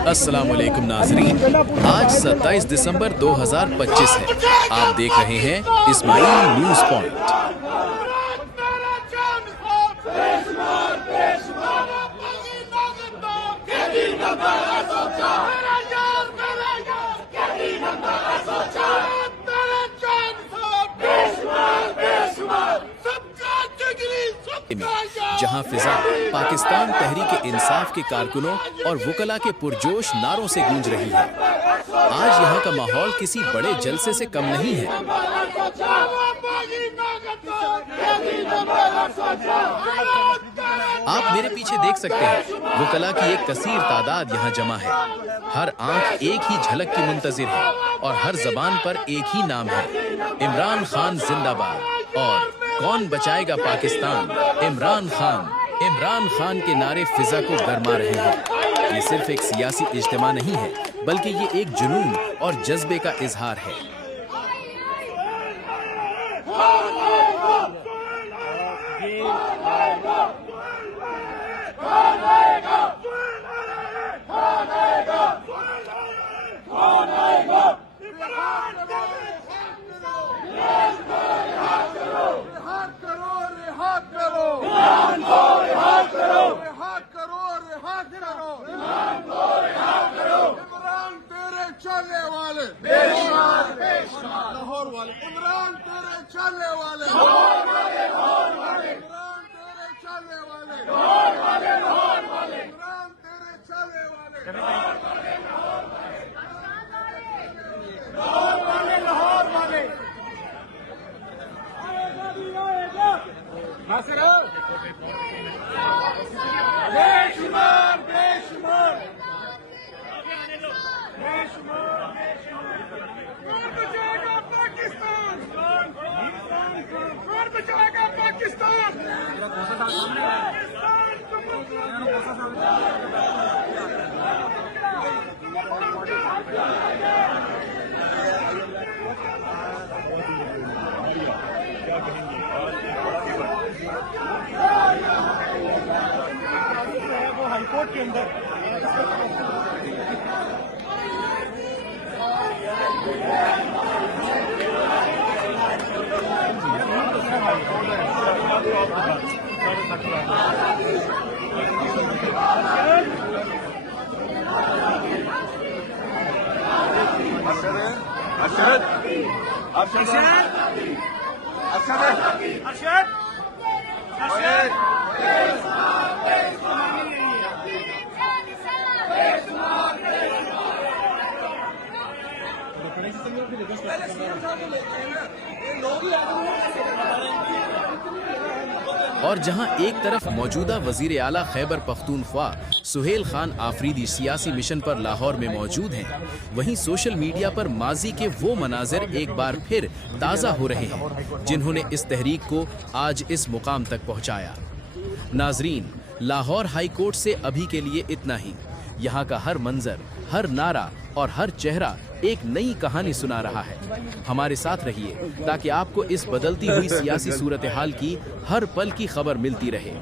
अस्सलाम वालेकुम नाज़रीन, आज 27 दिसंबर 2025 है। आप देख रहे हैं इस्माइल न्यूज़ पॉइंट। जहां फिजा पाकिस्तान तहरीक इंसाफ के कारकुनों और वकला के पुरजोश नारों से गूंज रही है। आज यहां का माहौल किसी बड़े जलसे से कम नहीं है। आप मेरे पीछे देख सकते हैं, वकला की एक कसीर तादाद यहाँ जमा है। हर आंख एक ही झलक की मुंतजिर है और हर जबान पर एक ही नाम है, इमरान खान जिंदाबाद। और कौन बचाएगा पाकिस्तान, इमरान खान के नारे फिजा को गरमा रहे हैं। ये सिर्फ एक सियासी इज्तिमा नहीं है, बल्कि ये एक जुनून और जज्बे का इजहार है। हाईकोर्ट के अंदर और जहां एक तरफ मौजूदा वजीर आला खैबर पख्तूनख्वा सुहेल खान आफरीदी सियासी मिशन पर लाहौर में मौजूद हैं, वहीं सोशल मीडिया पर माजी के वो मनाजिर एक बार फिर ताज़ा हो रहे हैं जिन्होंने इस तहरीक को आज इस मुकाम तक पहुंचाया। नाजरीन, लाहौर हाई कोर्ट से अभी के लिए इतना ही। यहाँ का हर मंजर, हर नारा और हर चेहरा एक नई कहानी सुना रहा है। हमारे साथ रहिए ताकि आपको इस बदलती हुई सियासी सूरत हाल की हर पल की खबर मिलती रहे।